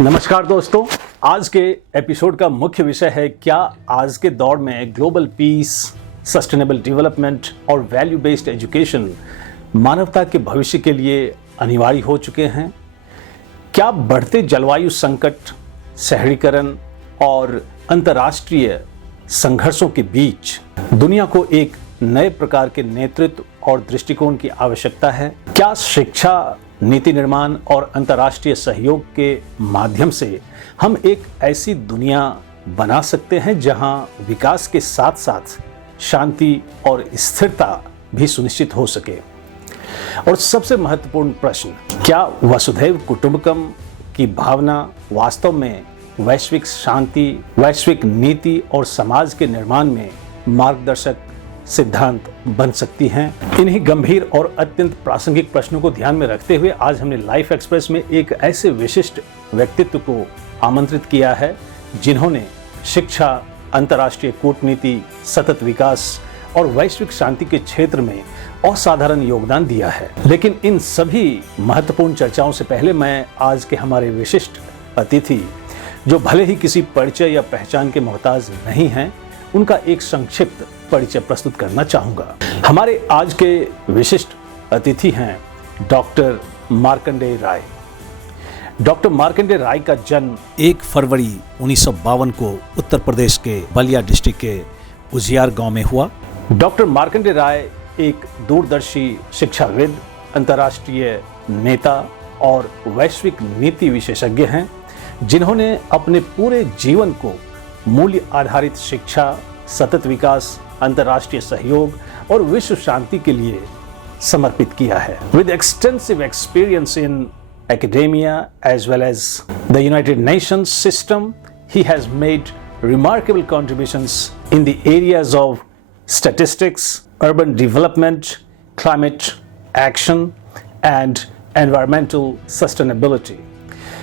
नमस्कार दोस्तों, आज के एपिसोड का मुख्य विषय है क्या आज के दौर में ग्लोबल पीस, सस्टेनेबल डेवलपमेंट और वैल्यू बेस्ड एजुकेशन मानवता के भविष्य के लिए अनिवार्य हो चुके हैं। क्या बढ़ते जलवायु संकट, शहरीकरण और अंतर्राष्ट्रीय संघर्षों के बीच दुनिया को एक नए प्रकार के नेतृत्व और दृष्टिकोण की आवश्यकता है? क्या शिक्षा, नीति निर्माण और अंतर्राष्ट्रीय सहयोग के माध्यम से हम एक ऐसी दुनिया बना सकते हैं जहां विकास के साथ साथ शांति और स्थिरता भी सुनिश्चित हो सके? और सबसे महत्वपूर्ण प्रश्न, क्या वसुधैव कुटुंबकम की भावना वास्तव में वैश्विक शांति, वैश्विक नीति और समाज के निर्माण में मार्गदर्शक सिद्धांत बन सकती हैं? इन्हीं गंभीर और अत्यंत प्रासंगिक प्रश्नों को ध्यान में रखते हुए आज हमने लाइफ एक्सप्रेस में एक ऐसे विशिष्ट व्यक्तित्व को आमंत्रित किया है जिन्होंने शिक्षा, अंतर्राष्ट्रीय कूटनीति, सतत विकास और वैश्विक शांति के क्षेत्र में असाधारण योगदान दिया है। लेकिन इन सभी महत्वपूर्ण चर्चाओं से पहले मैं आज के हमारे विशिष्ट अतिथि, जो भले ही किसी परिचय या पहचान के मोहताज नहीं हैं, उनका एक संक्षिप्त परिचय प्रस्तुत करना चाहूंगा। हमारे आज के विशिष्ट अतिथि हैं डॉक्टर मार्कंडेय राय। डॉक्टर मार्कंडेय राय का जन्म 1 फरवरी 1952 को उत्तर प्रदेश के बलिया डिस्ट्रिक्ट के उजियार गांव में हुआ। डॉक्टर मार्कंडेय राय एक दूरदर्शी शिक्षाविद, अंतर्राष्ट्रीय नेता और वैश्विक नीति विशेषज्ञ हैं, जिन्होंने अपने पूरे जीवन को मूल्य आधारित शिक्षा, सतत विकास, अंतर्राष्ट्रीय सहयोग और विश्व शांति के लिए समर्पित किया है। With extensive experience in academia as well as the United Nations system, he has made remarkable contributions in the areas of statistics, urban development, climate action, and environmental sustainability.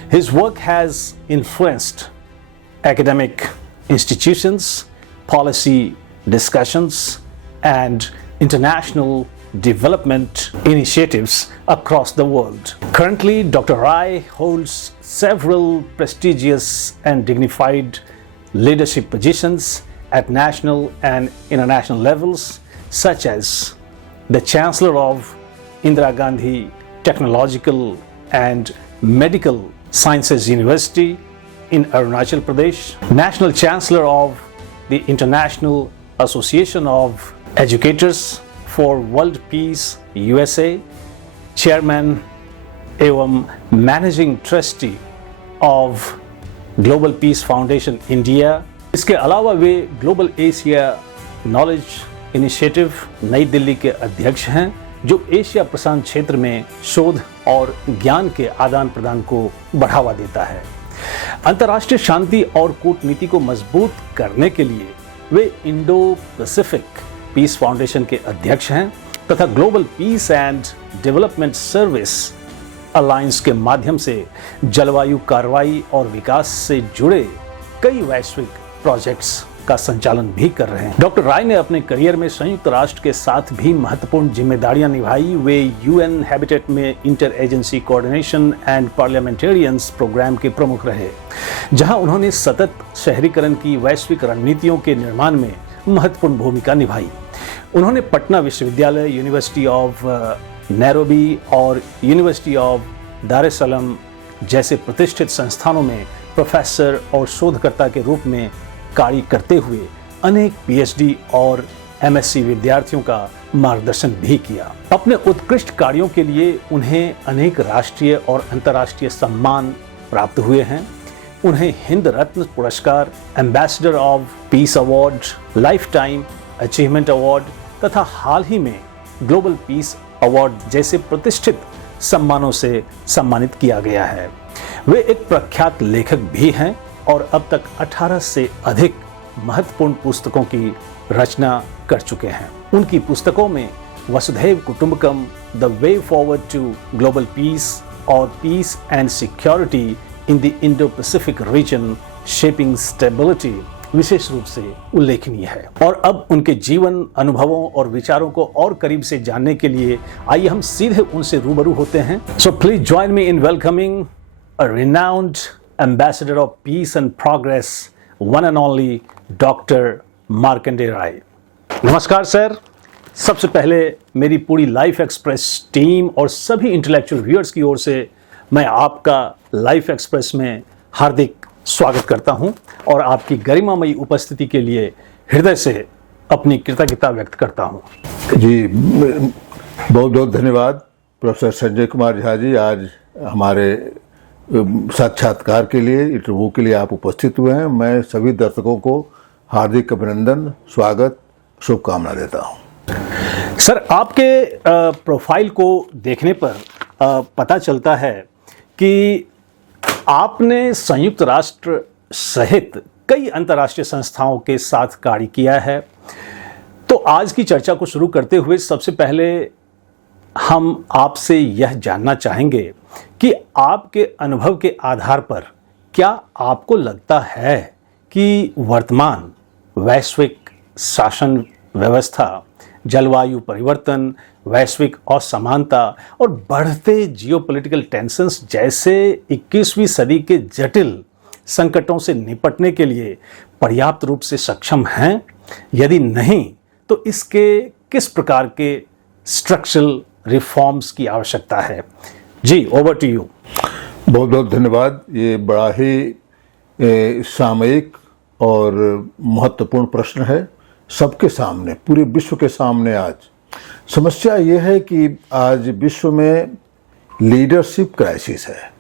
His work has influenced academic institutions, policy discussions, and international development initiatives across the world. Currently, Dr. Rai holds several prestigious and dignified leadership positions at national and international levels, such as the Chancellor of Indira Gandhi Technological and Medical Sciences University in Arunachal Pradesh, National Chancellor of the International Association of Educators for World Peace USA, Chairman एवं Managing Trustee of Global Peace Foundation India। इसके अलावा वे global Asia knowledge initiative नई दिल्ली के अध्यक्ष हैं, जो Asia प्रशांत क्षेत्र में शोध और ज्ञान के आदान प्रदान को बढ़ावा देता है। अंतर्राष्ट्रीय शांति और कूटनीति को मजबूत करने के लिए वे इंडो पैसिफिक पीस फाउंडेशन के अध्यक्ष हैं तथा global piece and development service alliance के माध्यम से जलवायु कार्रवाई और विकास से जुड़े कई वैश्विक प्रोजेक्ट्स का संचालन भी कर रहे हैं। डॉक्टर राय ने अपने करियर में संयुक्त राष्ट्र के साथ भी महत्वपूर्ण जिम्मेदारियां निभाई। वे यूएन हैबिटेट में inter agency coordination and parliamentarians programme के प्रमुख रहे, जहां उन्होंने सतत शहरीकरण की वैश्विक रणनीतियों के निर्माण में महत्वपूर्ण भूमिका निभाई। उन्होंने पटना विश्वविद्यालय, यूनिवर्सिटी ऑफ नैरोबी और यूनिवर्सिटी ऑफ दार एस सलाम जैसे प्रतिष्ठित संस्थानों में प्रोफेसर और शोधकर्ता के रूप में कार्य करते हुए अनेक पीएचडी और एमएससी विद्यार्थियों का मार्गदर्शन भी किया। अपने उत्कृष्ट कार्यों के लिए उन्हें अनेक राष्ट्रीय और अंतर्राष्ट्रीय सम्मान प्राप्त हुए हैं। उन्हें हिंद रत्न पुरस्कार, ambassador of peace award, life time achievement award तथा हाल ही में ग्लोबल पीस अवार्ड जैसे प्रतिष्ठित सम्मानों से सम्मानित किया गया है। वे एक प्रख्यात लेखक भी हैं और अब तक 18 से अधिक महत्वपूर्ण पुस्तकों की रचना कर चुके हैं। उनकी पुस्तकों में Vasudhaiva Kutumbakam, the way forward to global peace और peace and security in the Indo Pacific region shaping stability विशेष रूप से उल्लेखनीय है। और अब उनके जीवन, अनुभवों और विचारों को और करीब से जानने के लिए आइए हम सीधे उनसे रूबरू होते हैं। So please join me in welcoming a renowned Ambassador of Peace and Progress, one and only doctor Markandey Rai. नमस्कार सर। सबसे पहले मेरी पूरी लाइफ एक्सप्रेस टीम और सभी इंटेलेक्चुअल व्यूअर्स की ओर से मैं आपका लाइफ एक्सप्रेस में हार्दिक स्वागत करता हूं और आपकी गरिमामयी उपस्थिति के लिए हृदय से अपनी कृतज्ञता व्यक्त करता हूं। जी, बहुत बहुत धन्यवाद प्रोफेसर संजय कुमार झा जी। आज हमारे साक्षात्कार के लिए, इंटरव्यू के लिए आप उपस्थित हुए हैं। मैं सभी दर्शकों को हार्दिक अभिनंदन, स्वागत, शुभकामना देता हूं। सर, आपके प्रोफाइल को देखने पर पता चलता है कि आपने संयुक्त राष्ट्र सहित कई अंतर्राष्ट्रीय संस्थाओं के साथ कार्य किया है। तो आज की चर्चा को शुरू करते हुए सबसे पहले हम आपसे यह जानना चाहेंगे कि आपके अनुभव के आधार पर क्या आपको लगता है कि वर्तमान वैश्विक शासन व्यवस्था, जलवायु परिवर्तन, वैश्विक असमानता और बढ़ते जियोपॉलिटिकल टेंशन्स जैसे 21वीं सदी के जटिल संकटों से निपटने के लिए पर्याप्त रूप से सक्षम हैं? यदि नहीं तो इसके किस प्रकार के स्ट्रक्चरल रिफॉर्म्स की आवश्यकता है? जी, ओवर टू यू। बहुत बहुत धन्यवाद। ये बड़ा ही सामयिक और महत्वपूर्ण प्रश्न है सबके सामने, पूरे विश्व के सामने। आज समस्या ये है कि आज विश्व में लीडरशिप क्राइसिस है।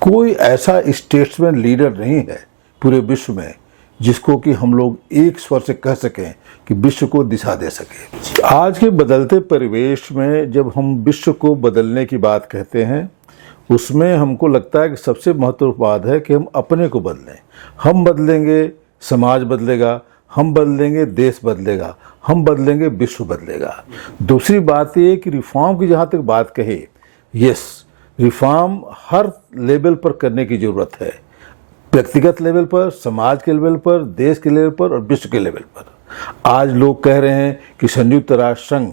कोई ऐसा स्टेट्समैन लीडर नहीं है पूरे विश्व में जिसको कि हम लोग एक स्वर से कह सकें कि विश्व को दिशा दे सके। आज के बदलते परिवेश में जब हम विश्व को बदलने की बात कहते हैं, उसमें हमको लगता है कि सबसे महत्वपूर्ण बात है कि हम अपने को बदलें। हम बदलेंगे, समाज बदलेगा, हम बदलेंगे, देश बदलेगा, हम बदलेंगे, विश्व बदलेगा। दूसरी बात ये कि रिफॉर्म की जहाँ तक बात कही, यस, रिफॉर्म हर लेवल पर करने की ज़रूरत है। व्यक्तिगत लेवल पर, समाज के लेवल पर, देश के लेवल पर और विश्व के लेवल पर। आज लोग कह रहे हैं कि संयुक्त राष्ट्र संघ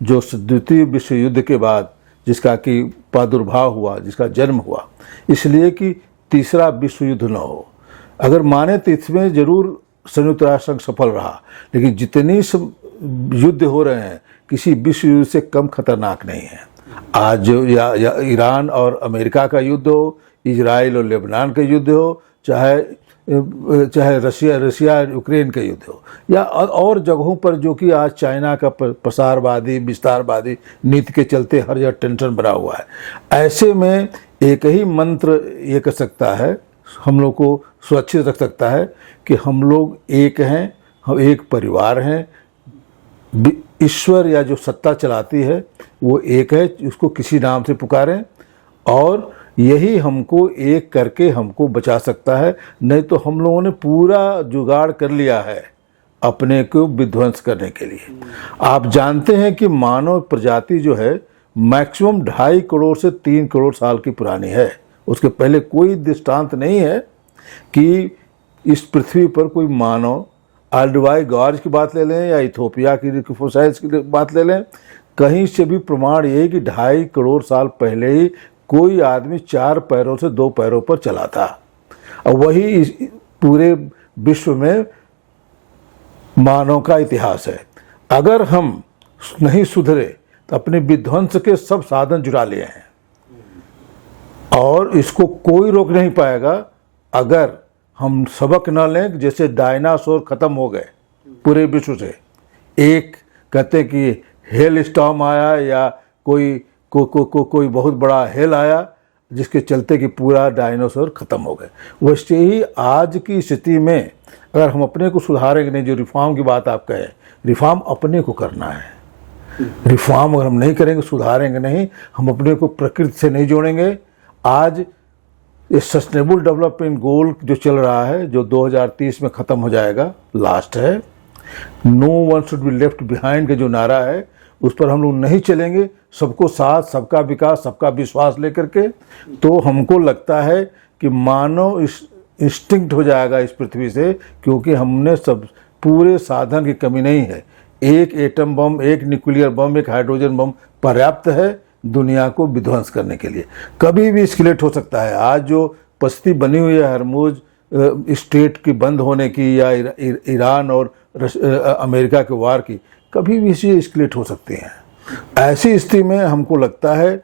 जो द्वितीय विश्व युद्ध के बाद जिसका कि प्रादुर्भाव हुआ, जिसका जन्म हुआ, इसलिए कि तीसरा विश्व युद्ध न हो। अगर माने तो इसमें जरूर संयुक्त राष्ट्र संघ सफल रहा, लेकिन जितनी युद्ध हो रहे हैं किसी विश्व युद्ध से कम खतरनाक नहीं है। आज जो या ईरान और अमेरिका का युद्ध हो, इजराइल और लेबनान का युद्ध हो, चाहे रशिया यूक्रेन का युद्ध हो, या और जगहों पर जो कि आज चाइना का प्रसारवादी विस्तारवादी नीति के चलते हर जगह टेंशन बना हुआ है। ऐसे में एक ही मंत्र ये कर सकता है, हम लोग को सुरक्षित रख सकता है कि हम लोग एक हैं, हम एक परिवार हैं। ईश्वर या जो सत्ता चलाती है वो एक है, उसको किसी नाम से पुकारें और यही हमको एक करके हमको बचा सकता है। नहीं तो हम लोगों ने पूरा जुगाड़ कर लिया है अपने को विध्वंस करने के लिए। आप जानते हैं कि मानव प्रजाति जो है मैक्सिमम 2.5 करोड़ से 3 करोड़ साल की पुरानी है। उसके पहले कोई दृष्टांत नहीं है कि इस पृथ्वी पर कोई मानव, आल्डवाई गॉर्ज की बात ले लें या इथोपिया की रिफोसाइज की बात ले लें, कहीं से भी प्रमाण ये कि 2.5 करोड़ साल पहले ही कोई आदमी 4 पैरों से 2 पैरों पर चला था। और वही पूरे विश्व में मानव का इतिहास है। अगर हम नहीं सुधरे तो अपने विध्वंस के सब साधन जुटा लिए हैं और इसको कोई रोक नहीं पाएगा अगर हम सबक न लें। जैसे डायनासोर खत्म हो गए पूरे विश्व से, एक कहते कि हेल स्टॉर्म आया या कोई बहुत बड़ा हेल आया जिसके चलते कि पूरा डायनासोर खत्म हो गए। वैसे ही आज की स्थिति में अगर हम अपने को सुधारेंगे नहीं, जो रिफॉर्म की बात आप कहें, रिफॉर्म अपने को करना है। रिफॉर्म अगर हम नहीं करेंगे, सुधारेंगे नहीं, हम अपने को प्रकृति से नहीं जोड़ेंगे। आज ये सस्टेनेबल डेवलपमेंट गोल जो चल रहा है, जो 2030 में ख़त्म हो जाएगा, लास्ट है, no one should be left behind का जो नारा है, उस पर हम लोग नहीं चलेंगे, सबको साथ, सबका विकास, सबका विश्वास लेकर के, तो हमको लगता है कि मानव इंस्टिंक्ट हो जाएगा इस पृथ्वी से, क्योंकि हमने सब पूरे साधन की कमी नहीं है। एक एटम बम, एक न्यूक्लियर बम, एक हाइड्रोजन बम पर्याप्त है दुनिया को विध्वंस करने के लिए। कभी भी स्केलेट हो सकता है। आज जो परिस्थिति बनी हुई है हरमुज स्टेट की बंद होने की या ईरान और अमेरिका के वार की, कभी भी इसे एस्केलेट हो सकती हैं। ऐसी स्थिति में हमको लगता है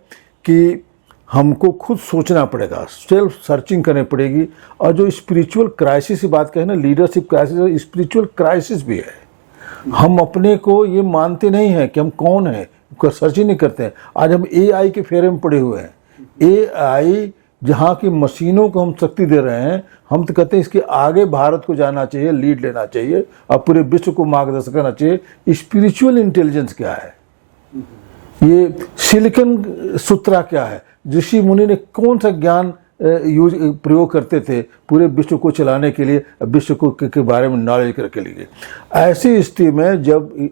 कि हमको खुद सोचना पड़ेगा, सेल्फ सर्चिंग करनी पड़ेगी। और जो स्पिरिचुअल क्राइसिस की बात कहें ना, लीडरशिप क्राइसिस स्पिरिचुअल क्राइसिस भी है। हम अपने को ये मानते नहीं हैं कि हम कौन हैं, सर्च ही नहीं करते हैं। आज हम AI के फेरे में पड़े हुए हैं। AI जहाँ की मशीनों को हम शक्ति दे रहे हैं, हम तो कहते हैं इसके आगे भारत को जाना चाहिए, लीड लेना चाहिए और पूरे विश्व को मार्गदर्शन करना चाहिए। स्पिरिचुअल इंटेलिजेंस क्या है, ये सिलिकन सूत्रा क्या है, ऋषि मुनि ने कौन सा ज्ञान प्रयोग करते थे पूरे विश्व को चलाने के लिए, विश्व को के बारे में नॉलेज करके लिए। ऐसी स्थिति में जब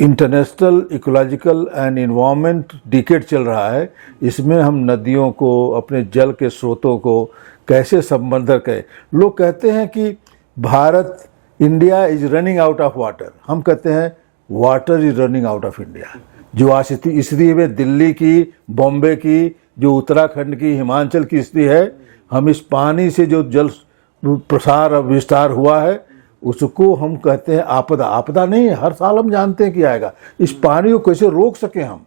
international ecological and environment decade चल रहा है, इसमें हम नदियों को, अपने जल के स्रोतों को कैसे संबंधन करें। लोग कहते हैं कि Bharat, India is running out of water, हम कहते हैं water is running out of India. जो आज स्थिति में दिल्ली की, बॉम्बे की, जो उत्तराखंड की, हिमाचल की स्थिति है, हम इस पानी से जो जल प्रसार और विस्तार हुआ है उसको हम कहते हैं आपदा। आपदा नहीं है, हर साल हम जानते हैं कि आएगा। इस पानी को कैसे रोक सकें, हम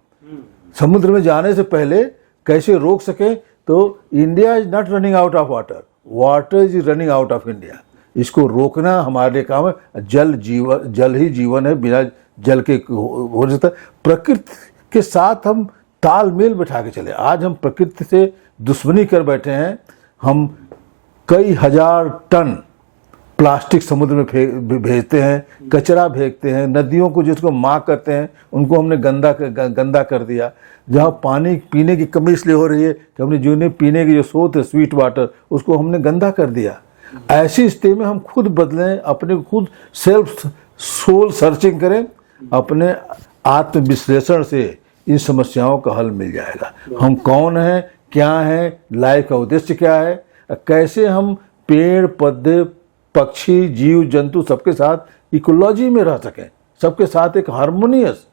समुद्र में जाने से पहले कैसे रोक सकें। तो India is not running out of water, water is running out of India. इसको रोकना हमारे लिए काम है। जल ही जीवन है, बिना जल के हो नहीं सकता। प्रकृति के साथ हम तालमेल बैठा के चले। आज हम प्रकृति से दुश्मनी कर बैठे हैं। हम कई हजार टन प्लास्टिक समुद्र में भेजते हैं, कचरा फेंकते हैं, नदियों को जिसको माँ करते हैं उनको हमने गंदा कर दिया। जहाँ पानी पीने की कमी इसलिए हो रही है कि हमने जो पीने की जो स्रोत है स्वीट वाटर, उसको हमने गंदा कर दिया। ऐसी स्थिति में हम खुद बदलें, अपने खुद सेल्फ सोल सर्चिंग करें। अपने आत्मविश्लेषण से इन समस्याओं का हल मिल जाएगा। हम कौन हैं, क्या हैं, लाइफ का उद्देश्य क्या है, कैसे हम पेड़ पौधे, पक्षी, जीव जंतु सबके साथ इकोलॉजी में रह सकें, सबके साथ एक हार्मोनियस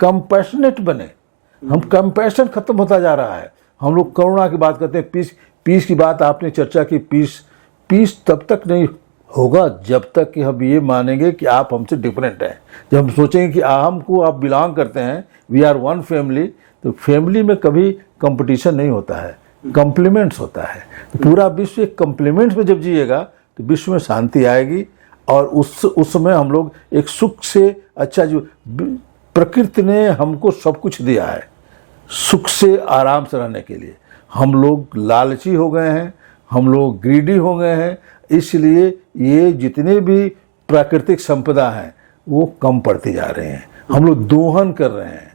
कंपैशनेट बने। हम कंपैशन खत्म होता जा रहा है। हम लोग करुणा की बात करते हैं, पीस की बात आपने चर्चा की। पीस तब तक नहीं होगा जब तक कि हम ये मानेंगे कि आप हमसे डिफरेंट हैं। जब हम सोचेंगे कि हमको आप बिलोंग करते हैं, वी आर वन फैमिली, तो फैमिली में कभी कंपटीशन नहीं होता है, कॉम्प्लीमेंट्स होता है। तो पूरा विश्व एक कॉम्प्लीमेंट्स में जब जिएगा तो विश्व में शांति आएगी। और उस समय हम लोग एक सुख से, अच्छा जो प्रकृति ने हमको सब कुछ दिया है सुख से आराम से रहने के लिए, हम लोग लालची हो गए हैं, हम लोग ग्रीडी हो गए हैं। इसलिए ये जितने भी प्राकृतिक संपदा हैं वो कम पड़ती जा रहे हैं। हम लोग दोहन कर रहे हैं।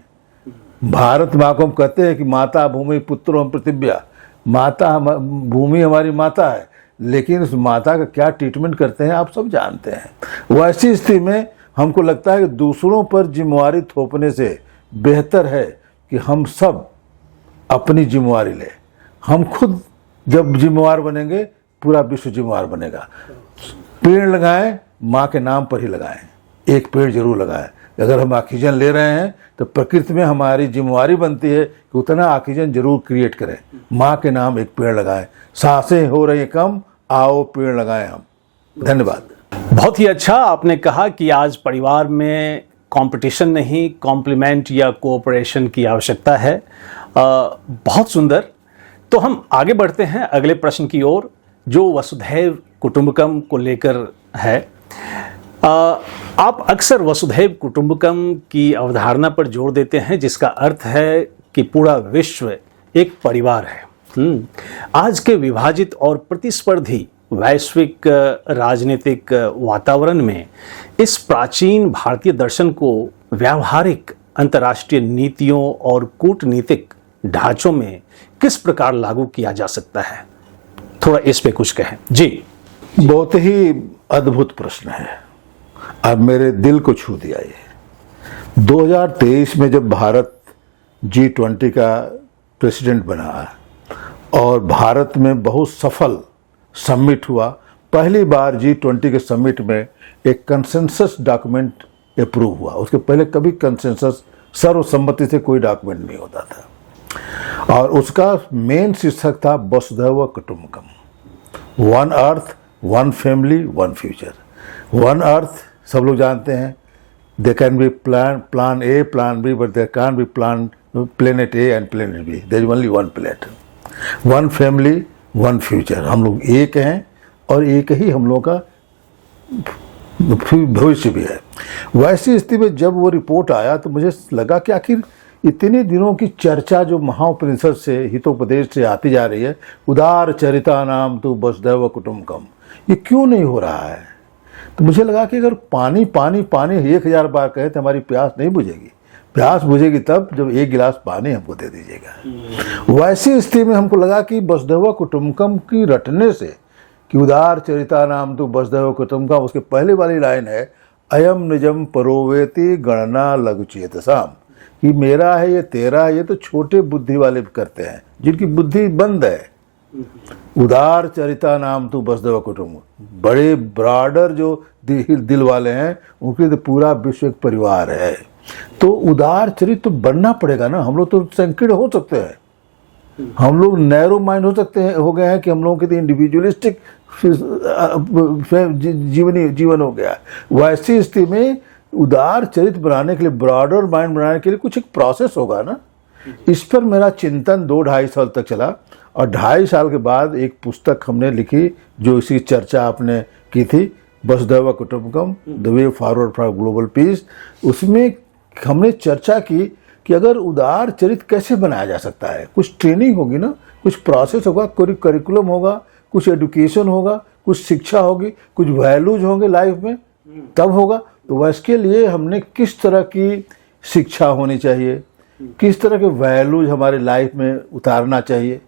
भारत माँ को हम कहते हैं कि माता भूमि पुत्रो हम पृथिव्या, माता भूमि हमारी माता है, लेकिन उस माता का क्या ट्रीटमेंट करते हैं आप सब जानते हैं। वैसी स्थिति में हमको लगता है कि दूसरों पर जिम्मेवारी थोपने से बेहतर है कि हम सब अपनी जिम्मेवारी लें। हम खुद जब जिम्मेवार बनेंगे पूरा विश्व जिम्मेवार बनेगा। पेड़ लगाएं, माँ के नाम पर ही लगाएं, एक पेड़ जरूर लगाएं। अगर हम ऑक्सीजन ले रहे हैं तो प्रकृति में हमारी जिम्मेवारी बनती है कि उतना ऑक्सीजन जरूर क्रिएट करें। माँ के नाम एक पेड़ लगाएं। सांसें हो रही कम, आओ पेड़ लगाएं हम। धन्यवाद। बहुत ही अच्छा आपने कहा कि आज परिवार में कंपटीशन नहीं, कॉम्प्लीमेंट या कोऑपरेशन की आवश्यकता है। बहुत सुंदर। तो हम आगे बढ़ते हैं अगले प्रश्न की ओर, जो वसुधैव कुटुंबकम को लेकर है। आप अक्सर वसुधैव कुटुंबकम की अवधारणा पर जोर देते हैं, जिसका अर्थ है कि पूरा विश्व एक परिवार है। आज के विभाजित और प्रतिस्पर्धी वैश्विक राजनीतिक वातावरण में इस प्राचीन भारतीय दर्शन को व्यावहारिक अंतर्राष्ट्रीय नीतियों और कूटनीतिक ढांचों में किस प्रकार लागू किया जा सकता है? थोड़ा इस पे कुछ कहें। जी। बहुत ही अद्भुत प्रश्न है, अब मेरे दिल को छू दिया ये। 2023 में जब भारत G20 का प्रेसिडेंट बना और भारत में बहुत सफल समिट हुआ, पहली बार G20 के समिट में एक कंसेंसस डॉक्यूमेंट अप्रूव हुआ। उसके पहले कभी कंसेंसस सर्वसम्मति से कोई डॉक्यूमेंट नहीं होता था। और उसका मेन शीर्षक था Vasudhaiva Kutumbakam, one earth, one family, one future. One earth सब लोग जानते हैं, they can be plan A, plan B, but there can be planet A and planet B. There is only one planet. One family, one future. हम लोग एक हैं और एक ही हम लोग का भविष्य भी है। वैसी स्थिति में जब वो रिपोर्ट आया तो मुझे लगा कि आखिर इतने दिनों की चर्चा जो महाउपनिषद से, हितोपदेश से आती जा रही है, उदार चरिता नाम तो वसुधैव कुटुंबकम, ये क्यों नहीं हो रहा है? तो मुझे लगा कि अगर पानी पानी पानी 1000 बार कहे तो हमारी प्यास नहीं बुझेगी। प्यास बुझेगी तब जब एक गिलास पानी हमको दे दीजिएगा। वैसी स्थिति में हमको लगा कि वसुधैव कुटुंबकम की रटने से, कि उदार चरिता नाम तो वसुधैव कुटुंबकम, उसके पहले वाली लाइन है अयम निजम परोवेति गणना लघु चेतसाम, कि मेरा है ये तेरा है, ये तो छोटे बुद्धि वाले करते हैं जिनकी बुद्धि बंद है। उदार चरिता नाम तो वसुधैव कुटुंबकम, बड़े ब्रॉडर जो दिल वाले हैं उनके तो पूरा विश्व एक परिवार है। तो उदार चरित्र तो बनना पड़ेगा ना। हम लोग तो संकीर्ण हो सकते हैं, हम लोग नैरो माइंड हो सकते हैं, हो गए हैं कि हम लोगों के तो इंडिविजुअलिस्टिक जीवन हो गया। वैसी स्थिति में उदार चरित्र बनाने के लिए, ब्रॉडर माइंड बनाने के लिए कुछ एक प्रोसेस होगा ना। इस पर मेरा चिंतन 2-2.5 साल तक चला और 2.5 साल के बाद एक पुस्तक हमने लिखी जो इसी चर्चा आपने की थी, Vasudhaiva Kutumbakam the way forward for global peace. उसमें हमने चर्चा की कि अगर उदार चरित्र कैसे बनाया जा सकता है। कुछ ट्रेनिंग होगी ना, कुछ प्रोसेस होगा, करिकुलम होगा, कुछ एजुकेशन होगा, कुछ शिक्षा होगी, कुछ वैल्यूज होंगे लाइफ में, तब होगा। तो वैसके लिए हमने किस तरह की शिक्षा होनी चाहिए, किस तरह के वैल्यूज हमारे लाइफ में उतारना चाहिए,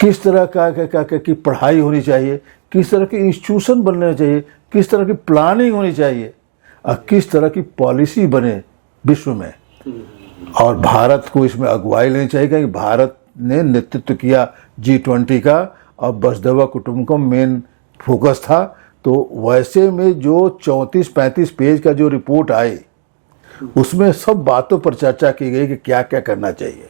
किस तरह की पढ़ाई होनी चाहिए, किस तरह के इंस्टीट्यूशन बनने चाहिए, किस तरह की प्लानिंग होनी चाहिए और किस तरह की पॉलिसी बने विश्व में। और भारत को इसमें अगुवाई लेनी चाहिए क्योंकि भारत ने नेतृत्व किया G20 का और वसुधैव कुटुंबकम मेन फोकस था। तो वैसे में जो 34-35 पेज का जो रिपोर्ट आई उसमें सब बातों पर चर्चा की गई कि क्या क्या करना चाहिए।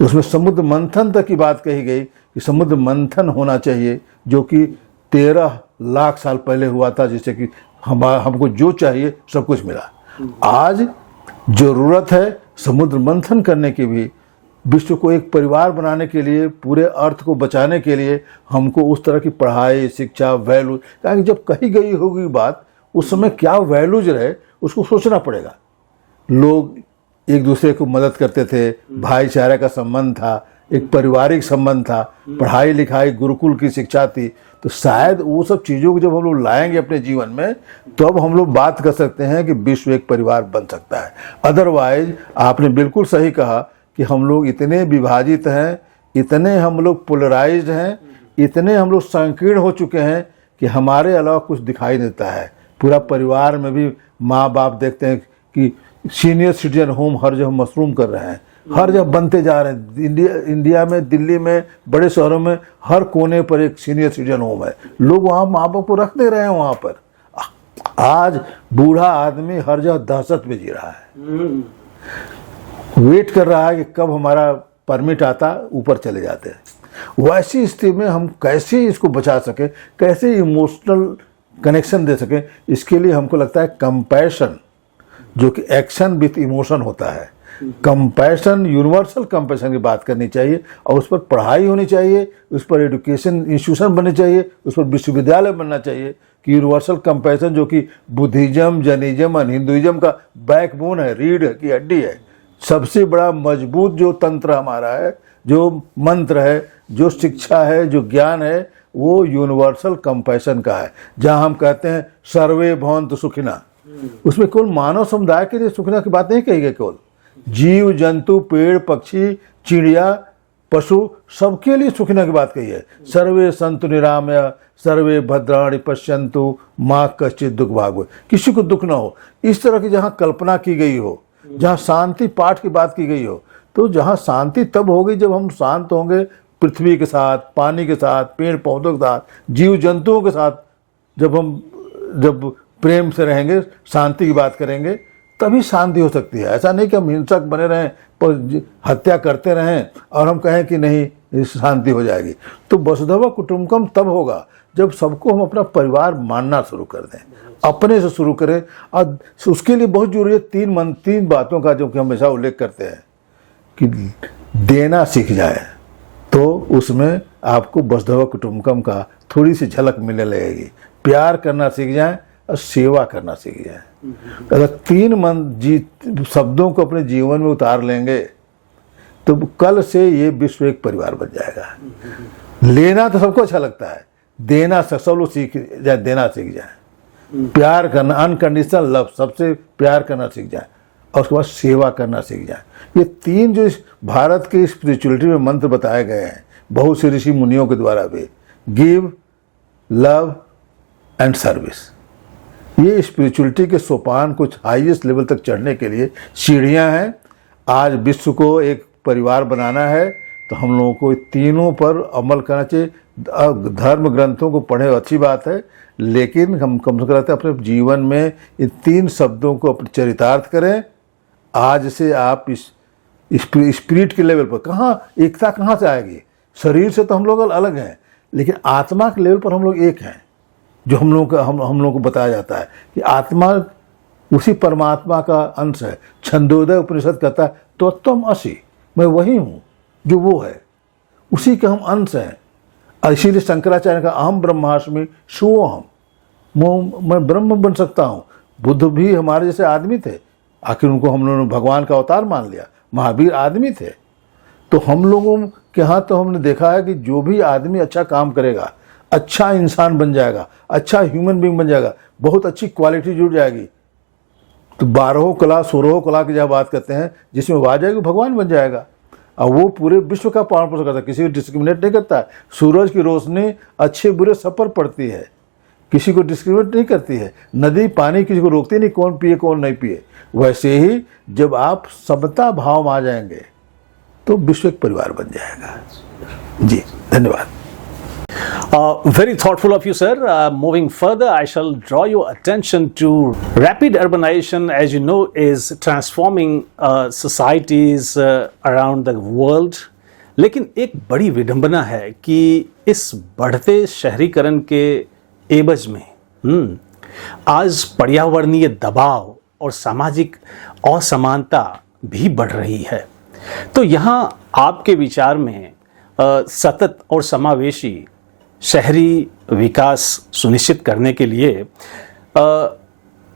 उसमें समुद्र मंथन तक की बात कही गई कि समुद्र मंथन होना चाहिए, जो कि 13 लाख साल पहले हुआ था, जिससे कि हमको जो चाहिए सब कुछ मिला। आज जरूरत है समुद्र मंथन करने की भी। विश्व को एक परिवार बनाने के लिए, पूरे अर्थ को बचाने के लिए हमको उस तरह की पढ़ाई, शिक्षा, वैल्यूज, क्योंकि जब कही गई होगी बात उस समय क्या वैल्यूज रहे उसको सोचना पड़ेगा। लोग एक दूसरे को मदद करते थे, भाईचारे का संबंध था, एक पारिवारिक संबंध था, पढ़ाई लिखाई गुरुकुल की शिक्षा थी। तो शायद वो सब चीज़ों को जब हम लोग लाएंगे अपने जीवन में तो अब हम लोग बात कर सकते हैं कि विश्व एक परिवार बन सकता है। अदरवाइज आपने बिल्कुल सही कहा कि हम लोग इतने विभाजित हैं, इतने हम लोग पोलराइज्ड हैं, इतने हम लोग संकीर्ण हो चुके हैं कि हमारे अलावा कुछ दिखाई नहीं देता है। पूरा परिवार में भी माँ बाप देखते हैं कि सीनियर सिटीजन होम हर जगह मशरूम कर रहे हैं, हर जगह बनते जा रहे हैं। इंडिया में, दिल्ली में, बड़े शहरों में हर कोने पर एक सीनियर सिटीजन होम है। लोग वहाँ माँ बाप को रख दे रहे हैं वहाँ पर। आज बूढ़ा आदमी हर जगह दहशत में जी रहा है, वेट कर रहा है कि कब हमारा परमिट आता, ऊपर चले जाते हैं। वैसी स्थिति में हम कैसे इसको बचा सके, कैसे इमोशनल कनेक्शन दे सके, इसके लिए हमको लगता है कंपैशन, जो कि एक्शन विथ इमोशन होता है। कंपैशन, यूनिवर्सल कंपैशन की बात करनी चाहिए और उस पर पढ़ाई होनी चाहिए, उस पर एजुकेशन इंस्टीट्यूशन बनने चाहिए, उस पर विश्वविद्यालय बनना चाहिए कि यूनिवर्सल कंपैशन, जो कि बुद्धिज्म, जैनिज्म और हिंदुइज्म का बैकबोन है, रीढ़ की हड्डी है। सबसे बड़ा मजबूत जो तंत्र हमारा है, जो मंत्र है, जो शिक्षा है, जो ज्ञान है, वो यूनिवर्सल कंपैशन का है। जहाँ हम कहते हैं सर्वे भवन्तु सुखिनः, उसमें केवल मानव समुदाय के लिए सुखिनः की बात नहीं कही गई, केवल जीव जंतु, पेड़ पक्षी, चिड़िया, पशु, सबके लिए सुखिनः की बात कही है। सर्वे सन्तु निरामया सर्वे भद्राणि पश्यन्तु माँ कश्चित् दुख भाग्, किसी को दुख ना हो, इस तरह की जहाँ कल्पना की गई हो, जहाँ शांति पाठ की बात की गई हो। तो जहाँ शांति तब होगी जब हम शांत होंगे पृथ्वी के साथ, पानी के साथ, पेड़ पौधों के साथ, जीव जंतुओं के साथ। जब प्रेम से रहेंगे, शांति की बात करेंगे, तभी शांति हो सकती है। ऐसा नहीं कि हम हिंसक बने रहें, पर हत्या करते रहें और हम कहें कि नहीं शांति हो जाएगी। तो वसुधैव कुटुंबकम तब होगा जब सबको हम अपना परिवार मानना शुरू कर दें, अपने से शुरू करें। और उसके लिए बहुत जरूरी है तीन बातों का जो कि हमेशा उल्लेख करते हैं कि देना सीख जाए, तो उसमें आपको वसुधैव कुटुंबकम का थोड़ी सी झलक मिलने लगेगी। प्यार करना सीख जाए और सेवा करना सीख जाए। अगर तीन शब्दों को अपने जीवन में उतार लेंगे तो कल से ये विश्व एक परिवार बन जाएगा। लेना तो सबको अच्छा लगता है, देना सब लोग सीख जाए, देना सीख जाए। प्यार करना, अनकंडीशनल लव, सबसे प्यार करना सीख जाए और उसके बाद सेवा करना सीख जाए। ये तीन जो इस भारत के स्पिरिचुअलिटी में मंत्र बताए गए हैं बहुत से ऋषि मुनियों के द्वारा भी, गिव, लव एंड सर्विस, ये स्पिरिचुअलिटी के सोपान कुछ हाईएस्ट लेवल तक चढ़ने के लिए सीढ़ियां हैं। आज विश्व को एक परिवार बनाना है तो हम लोगों को तीनों पर अमल करना चाहिए। धर्म ग्रंथों को पढ़े अच्छी बात है, लेकिन हम कम से कम अपने जीवन में इन तीन शब्दों को अपने चरितार्थ करें। आज से आप इस स्पिरिट के लेवल पर एकता कहाँ से आएगी? शरीर से तो हम लोग अलग हैं, लेकिन आत्मा के लेवल पर हम लोग एक हैं। जो हम लोगों को बताया जाता है कि आत्मा उसी परमात्मा का अंश है। छंदोदय उपनिषद कहता है त्वत्वम असि, मैं वही हूँ जो वो है, उसी के हम अंश हैं। और इसीलिए शंकराचार्य का अहम ब्रह्मास्मि सोऽहम्, मैं ब्रह्म बन सकता हूँ। बुद्ध भी हमारे जैसे आदमी थे, आखिर उनको हम लोगों ने भगवान का अवतार मान लिया। महावीर आदमी थे। तो हम लोगों के यहाँ तो हमने देखा है कि जो भी आदमी अच्छा काम करेगा, अच्छा इंसान बन जाएगा, अच्छा ह्यूमन बीइंग बन जाएगा, बहुत अच्छी क्वालिटी जुड़ जाएगी। तो 12 कला 16 कला की जब बात करते हैं, जिसमें वो आ जाएगी भगवान बन जाएगा। और वो पूरे विश्व का पालन पोषण करता है, किसी को डिस्क्रिमिनेट नहीं करता है। सूरज की रोशनी अच्छे बुरे सब पर पड़ती है, किसी को डिस्क्रिमिनेट नहीं करती है। नदी पानी किसी को रोकती नहीं, कौन पिए कौन नहीं पिए। वैसे ही जब आप समता भाव में आ जाएंगे तो विश्व एक परिवार बन जाएगा। जी धन्यवाद। Very thoughtful of you, sir. Moving further, I shall draw your attention to rapid urbanization, as you know, is transforming societies around the world. लेकिन एक बड़ी विडंबना है कि इस बढ़ते शहरीकरण के एवज में आज पर्यावरणीय दबाव और सामाजिक असमानता भी बढ़ रही है। तो यहाँ आपके विचार में सतत और समावेशी शहरी विकास सुनिश्चित करने के लिए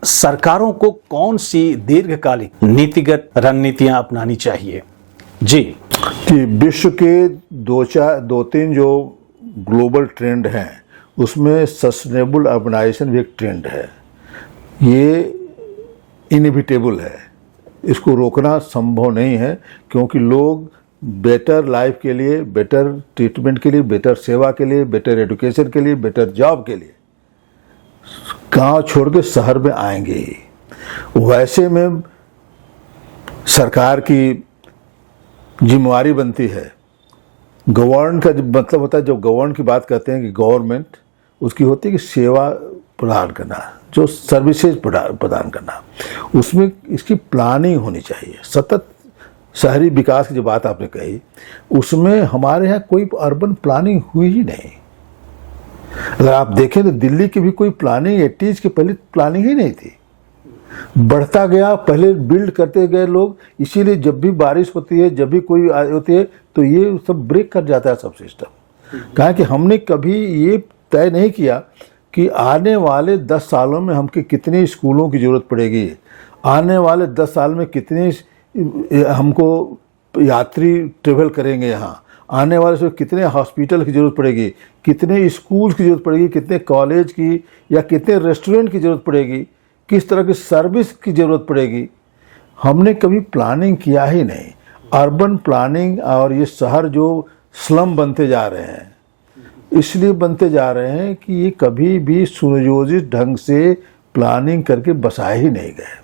सरकारों को कौन सी दीर्घकालिक नीतिगत रणनीतियां अपनानी चाहिए? जी, कि विश्व के दो तीन जो ग्लोबल ट्रेंड हैं उसमें सस्टेनेबल अर्बनाइजेशन भी एक ट्रेंड है। ये इनएविटेबल है, इसको रोकना संभव नहीं है, क्योंकि लोग बेटर लाइफ के लिए, बेटर ट्रीटमेंट के लिए, बेटर सेवा के लिए, बेटर एजुकेशन के लिए, बेटर जॉब के लिए गांव छोड़ के शहर में आएंगे ही। वैसे में सरकार की जिम्मेवारी बनती है। गवर्न का मतलब होता है, जब गवर्न की बात करते हैं कि गवर्नमेंट, उसकी होती है कि सेवा प्रदान करना, जो सर्विसेज प्रदान करना, उसमें इसकी प्लानिंग होनी चाहिए। सतत शहरी विकास की जो बात आपने कही, उसमें हमारे यहाँ कोई अर्बन प्लानिंग हुई ही नहीं। अगर आप देखें तो दिल्ली की भी कोई प्लानिंग 80s के पहले प्लानिंग ही नहीं थी। बढ़ता गया, पहले बिल्ड करते गए लोग, इसीलिए जब भी बारिश होती है, जब भी कोई होती है, तो ये सब ब्रेक कर जाता है सब सिस्टम। कहा कि हमने कभी ये तय नहीं किया कि आने वाले 10 सालों में हमके कितने स्कूलों की जरूरत पड़ेगी, आने वाले 10 साल में कितने हमको यात्री ट्रेवल करेंगे, यहाँ आने वाले से कितने हॉस्पिटल की ज़रूरत पड़ेगी, कितने स्कूल की ज़रूरत पड़ेगी, कितने कॉलेज की या कितने रेस्टोरेंट की ज़रूरत पड़ेगी, किस तरह की सर्विस की ज़रूरत पड़ेगी। हमने कभी प्लानिंग किया ही नहीं। अर्बन प्लानिंग और ये शहर जो स्लम बनते जा रहे हैं, इसलिए बनते जा रहे हैं कि ये कभी भी सुनियोजित ढंग से प्लानिंग करके बसाए ही नहीं गए।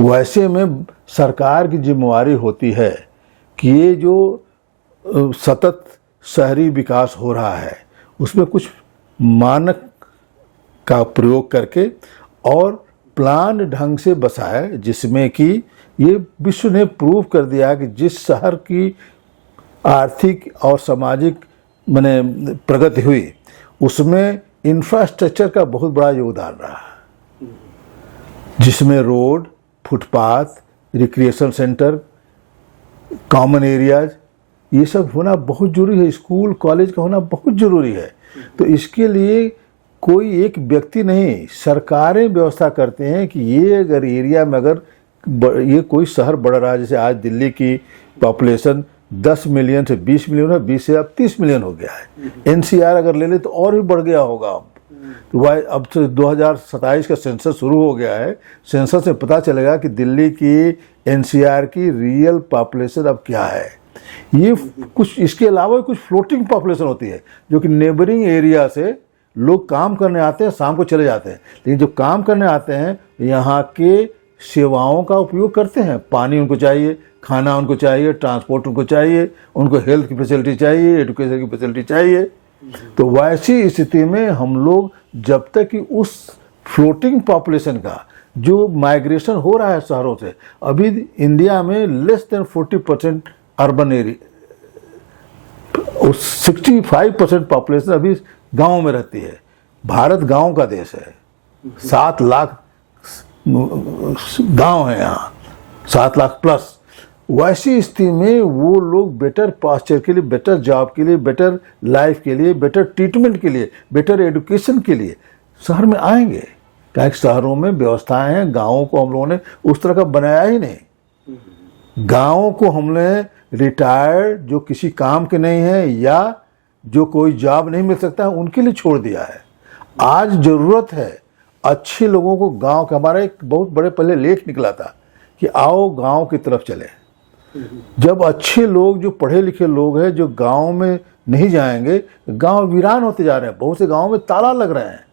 वैसे में सरकार की जिम्मेवारी होती है कि ये जो सतत शहरी विकास हो रहा है उसमें कुछ मानक का प्रयोग करके और प्लान ढंग से बसा है, जिसमें कि ये विश्व ने प्रूव कर दिया कि जिस शहर की आर्थिक और सामाजिक माने प्रगति हुई उसमें इंफ्रास्ट्रक्चर का बहुत बड़ा योगदान रहा, जिसमें road, footpath, recreation centre, common areas, ये सब होना बहुत जरूरी है। स्कूल कॉलेज का होना बहुत जरूरी है। तो इसके लिए कोई एक व्यक्ति नहीं, सरकारें व्यवस्था करते हैं कि ये अगर एरिया में अगर ये कोई शहर बढ़ रहा है, जैसे आज दिल्ली की पॉपुलेशन 10 मिलियन से 20 मिलियन है, 20 से अब 30 मिलियन हो गया है। एनसीआर अगर ले ले तो और भी बढ़ गया होगा। तो वह अब से 2027 का सेंसस शुरू हो गया है। सेंसस में पता चलेगा कि दिल्ली की एनसीआर की रियल पॉपुलेशन अब क्या है। ये कुछ इसके अलावा कुछ फ्लोटिंग पॉपुलेशन होती है, जो कि नेबरिंग एरिया से लोग काम करने आते हैं, शाम को चले जाते हैं, लेकिन जो काम करने आते हैं यहाँ के सेवाओं का उपयोग करते हैं। पानी उनको चाहिए, खाना उनको चाहिए, ट्रांसपोर्ट उनको चाहिए, उनको हेल्थ की फैसिलिटी चाहिए, एजुकेशन की फैसिलिटी चाहिए। तो वैसी स्थिति में हम लोग जब तक कि उस फ्लोटिंग पॉपुलेशन का जो माइग्रेशन हो रहा है शहरों से, अभी इंडिया में less than 40% urban area, 65% population अभी गांव में रहती है। भारत गांव का देश है, 7 लाख गांव है यहाँ, 7 लाख प्लस। वैसी स्थिति में वो लोग बेटर पास्चर के लिए, बेटर जॉब के लिए, बेटर लाइफ के लिए, बेटर ट्रीटमेंट के लिए, बेटर एजुकेशन के लिए शहर में आएंगे। क्या शहरों में व्यवस्थाएं हैं, गाँवों को हम लोगों ने उस तरह का बनाया ही नहीं। गाँवों को हमने रिटायर्ड जो किसी काम के नहीं है या जो कोई जॉब नहीं मिल सकता है उनके लिए छोड़ दिया है। आज जरूरत है अच्छे लोगों को गांव का। हमारा एक बहुत बड़े पहले लेख निकला था कि आओ गांव की तरफ चले। जब अच्छे लोग, जो पढ़े लिखे लोग हैं, जो गांव में नहीं जाएंगे, गांव वीरान होते जा रहे हैं। बहुत से गांव में ताला लग रहे हैं।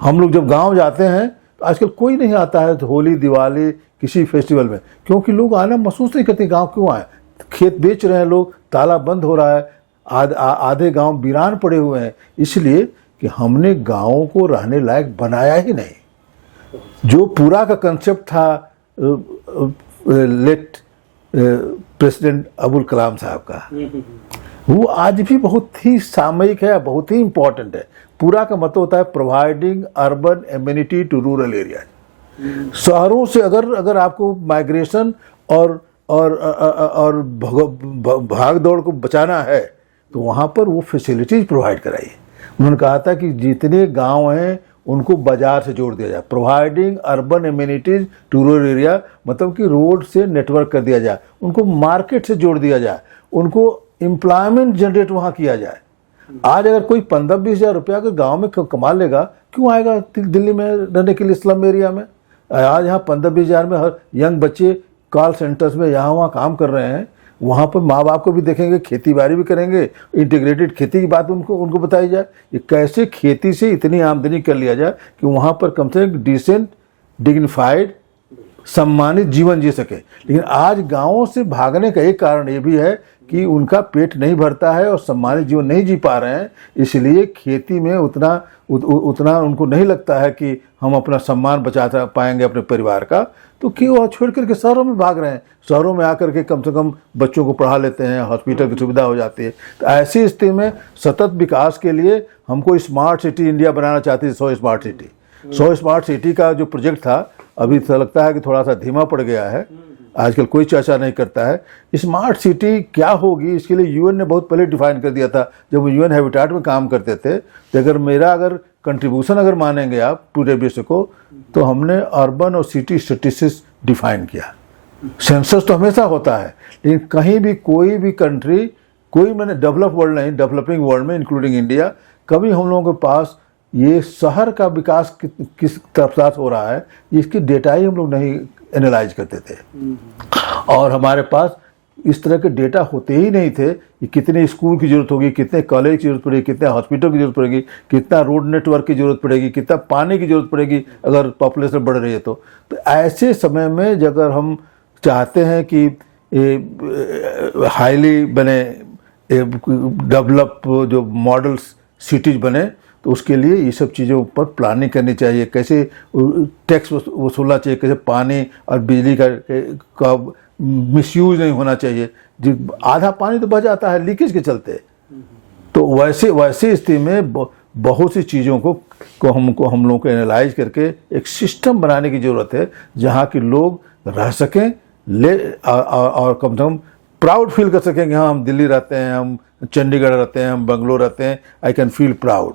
हम लोग जब गांव जाते हैं तो आजकल कोई नहीं आता है तो होली, दिवाली, किसी फेस्टिवल में, क्योंकि लोग आना महसूस नहीं करते। गांव क्यों आए? खेत बेच रहे हैं लोग, ताला बंद हो रहा है, आधे गांव वीरान पड़े हुए हैं, इसलिए कि हमने गांवों को रहने लायक बनाया ही नहीं। जो पूरा का कंसेप्ट था लेट प्रेसिडेंट अब्दुल कलाम साहब का, वो आज भी बहुत ही सामयिक है, बहुत ही इंपॉर्टेंट है। पूरा का मतलब होता है providing urban amenity to rural area. शहरों से अगर आपको माइग्रेशन और भाग दौड़ को बचाना है तो वहाँ पर वो फैसिलिटीज प्रोवाइड कराइए। उन्होंने कहा था कि जितने गांव हैं उनको बाजार से जोड़ दिया जाए। Providing urban amenities to rural area मतलब कि रोड से नेटवर्क कर दिया जाए, उनको मार्केट से जोड़ दिया जाए, उनको एम्प्लॉयमेंट जनरेट वहाँ किया जाए। आज अगर कोई 15-20 हज़ार रुपया अगर गाँव में कमा लेगा, क्यों आएगा दिल्ली में रहने के लिए, स्लम एरिया में? आज यहाँ 15-20 हज़ार में हर यंग बच्चे कॉल सेंटर्स में यहाँ वहाँ काम कर रहे हैं। वहाँ पर माँ बाप को भी देखेंगे, खेती बाड़ी भी करेंगे, इंटीग्रेटेड खेती की बात उनको बताई जाए। ये कैसे खेती से इतनी आमदनी कर लिया जाए कि वहाँ पर कम से कम डिसेंट, डिग्निफाइड, सम्मानित जीवन जी सके। लेकिन आज गाँवों से भागने का एक कारण ये भी है कि उनका पेट नहीं भरता है और सम्मानित जीवन नहीं जी पा रहे हैं, इसलिए खेती में उतना उनको नहीं लगता है कि हम अपना सम्मान बचा पाएंगे अपने परिवार का, तो क्यों और छोड़ करके शहरों में भाग रहे हैं। शहरों में आकर के कम से कम बच्चों को पढ़ा लेते हैं, हॉस्पिटल की सुविधा हो जाती है। तो ऐसी स्थिति में सतत विकास के लिए हमको स्मार्ट सिटी इंडिया बनाना चाहती है। 100 स्मार्ट सिटी, 100 स्मार्ट सिटी का जो प्रोजेक्ट था अभी तो लगता है कि थोड़ा सा धीमा पड़ गया है, आजकल कोई चर्चा नहीं करता है। स्मार्ट सिटी क्या होगी इसके लिए यूएन ने बहुत पहले डिफाइन कर दिया था, जब वो यूएन हैबिटेट में काम करते थे। तो अगर कंट्रीब्यूशन अगर मानेंगे आप पूरे विश्व को, तो हमने अर्बन और सिटी स्टैटिस्टिक्स डिफाइन किया। सेंसस तो हमेशा होता है, लेकिन कहीं भी कोई भी कंट्री, कोई मैंने डेवलप वर्ल्ड नहीं, डेवलपिंग वर्ल्ड में इंक्लूडिंग इंडिया, कभी हम लोगों के पास ये शहर का विकास किस तरफ से हो रहा है इसकी डेटा ही हम लोग नहीं एनालाइज करते थे। और हमारे पास इस तरह के डेटा होते ही नहीं थे कि कितने स्कूल की जरूरत होगी, कितने कॉलेज की जरूरत पड़ेगी, कितने हॉस्पिटल की जरूरत पड़ेगी, कितना रोड नेटवर्क की जरूरत पड़ेगी, कितना पानी की जरूरत पड़ेगी अगर पॉपुलेशन बढ़ रही है। तो ऐसे समय में अगर हम चाहते हैं कि हाईली बने डेवलप जो मॉडल सिटीज बने, तो उसके लिए ये सब चीज़ों पर प्लानिंग करनी चाहिए, कैसे टैक्स वसूलना चाहिए, कैसे पानी और बिजली का मिसयूज नहीं होना चाहिए। आधा पानी तो बच जाता है लीकेज के चलते। तो वैसे स्थिति में बहुत सी चीज़ों को हम लोगों को एनालाइज करके एक सिस्टम बनाने की ज़रूरत है जहाँ कि लोग रह सकें और कम से कम प्राउड फील कर सकें कि हाँ हम दिल्ली रहते हैं, हम चंडीगढ़ रहते हैं, हम बेंगलोर रहते हैं, आई कैन फील प्राउड।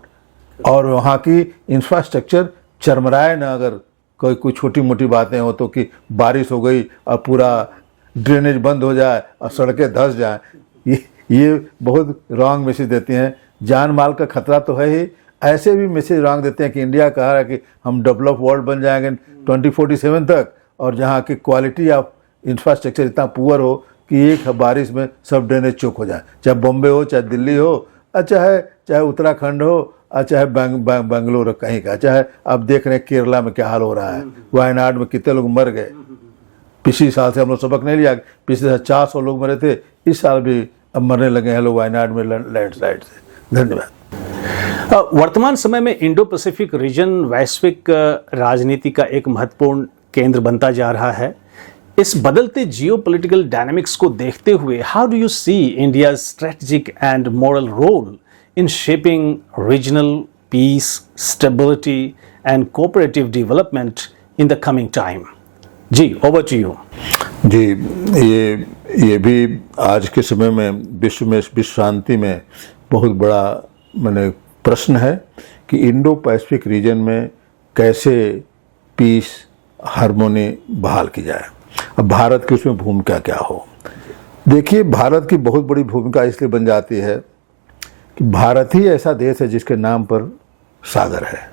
और वहाँ की इंफ्रास्ट्रक्चर चरमराए ना, अगर कोई छोटी मोटी बातें हो तो कि बारिश हो गई और पूरा ड्रेनेज बंद हो जाए और सड़कें धंस जाए, ये बहुत रॉन्ग मैसेज देती हैं। जान माल का खतरा तो है ही, ऐसे भी मैसेज रॉन्ग देते हैं कि इंडिया कह रहा है कि हम डेवलप वर्ल्ड बन जाएंगे 2047 तक, और जहाँ की क्वालिटी ऑफ इंफ्रास्ट्रक्चर इतना पुअर हो कि एक बारिश में सब ड्रेनेज चौक हो जाए, चाहे बॉम्बे हो, चाहे दिल्ली हो, चाहे उत्तराखंड हो, चाहे बेंगलोर कहीं का, चाहे आप देख रहे हैं केरला में क्या हाल हो रहा है, वायनाड में कितने लोग मर गए। पिछले साल से हम लोग सबक नहीं लिया, पिछले साल 400 लोग मरे थे, इस साल भी अब मरने लगे हैं लोग वायनाड में लैंडस्लाइड से। धन्यवाद। वर्तमान समय में इंडो पैसिफिक रीजन वैश्विक राजनीति का एक महत्वपूर्ण केंद्र बनता जा रहा है। इस बदलते जियोपॉलिटिकल डायनामिक्स को देखते हुए how do you see India strategic and moral role in shaping regional peace, stability and cooperative development in the coming time? जी, ओवर टू यू। जी, ये भी आज के समय में विश्व शांति में बहुत बड़ा मैंने प्रश्न है कि इंडो पैसिफिक रीजन में कैसे पीस हार्मोनी बहाल की जाए। अब भारत की उसमें भूमिका क्या हो। देखिए, भारत की बहुत बड़ी भूमिका इसलिए बन जाती है कि भारत ही ऐसा देश है जिसके नाम पर सागर है,